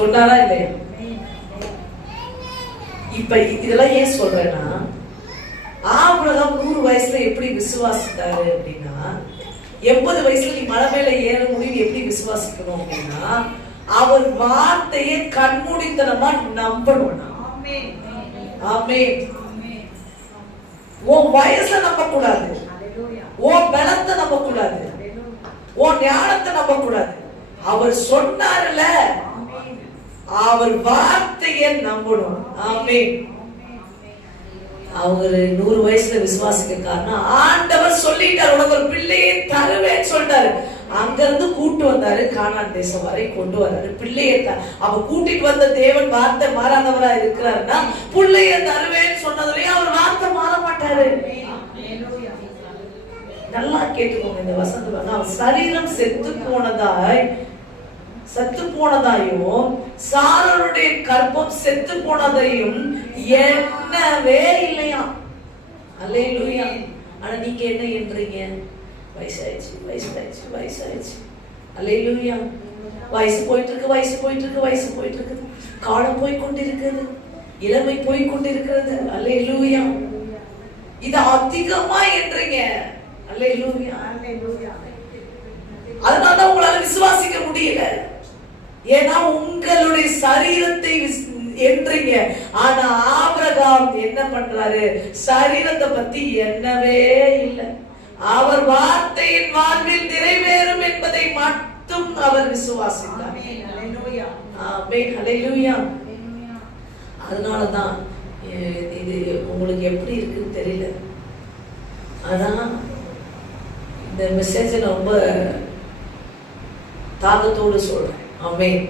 சொன்னாரா இல்லையா? இப்ப இதெல்லாம் ஏன் சொல்றேன்னா, ஆபிரகாம் 100 வயசுல எப்படி விசுவாசித்தாரு அப்படின்னா, 80 வயசுல நீ மலை மேல ஏற முடியும் எப்படி விசுவாசிக்கணும் அப்படின்னா, அவர் வார்த்தையை கண்மூடித்தனமா நம்பணும். ஆமென். உன் வயசை நம்ப கூடாது, உன் பலத்தை நம்ப கூடாது, உன் ஞானத்தை நம்ப கூடாது. அவர் சொன்னார்ல, அவர் வார்த்தையை நம்பணும். ஆமென். அவரு 100 வயசுல விசுவாசிக்க காரணம், ஆண்டவர் சொல்லிட்டார் உனக்கு ஒரு பிள்ளையை தருவேன்னு சொல்லிட்டாரு. அங்க இருந்து கூட்டு வந்தாரு, கானான் தேசம் வரை கொண்டு வராரு பிள்ளையை. அவ கூட்டிட்டு வந்த தேவன் வார்த்தை மாறாதவரா இருக்கிறாருன்னா, பிள்ளைய தருவேன்னு சொன்னதுலயே அவர் வார்த்தை மாற மாட்டாரு. நல்லா கேட்டுக்கோங்க இந்த வசனம். அவன் சரீரம் செத்து போனதாயும் சாரருடைய கற்பம் செத்து போனதையும் என்னவே இல்லையா. அல்லேலூயா. ஆனா நீங்க என்ன என்றீங்க? வயசாயிடுச்சு. அல்லேலூயா. வயசு போயிட்டு இருக்கு. காலம் போய் கொண்டிருக்கிறது, இளமை போய் கொண்டிருக்கிறது. அல்லேலூயா. இது அதிகமா என்றீங்க. அல்லேலூயா. அதனால உங்களால விசுவாசிக்க முடியல. ஏன்னா உங்களுடைய சரீரத்தை என்றீங்க. ஆனா ஆபிரகாம் என்ன பண்றாரு? சரீரத்தை பத்தி என்னவே இல்லை. அவர் வார்த்தையின் வாழ்வில் நிறைவேறும் என்பதை மட்டும் அவர் விசுவாசித்தார். ஆமென். ஹல்லேலூயா. அதனாலதான் இது உங்களுக்கு எப்படி இருக்குன்னு தெரியல. ஆனா இந்த மெசேஜ் ரொம்ப தாகத்தோடு சொல்றேன். ஆமென்.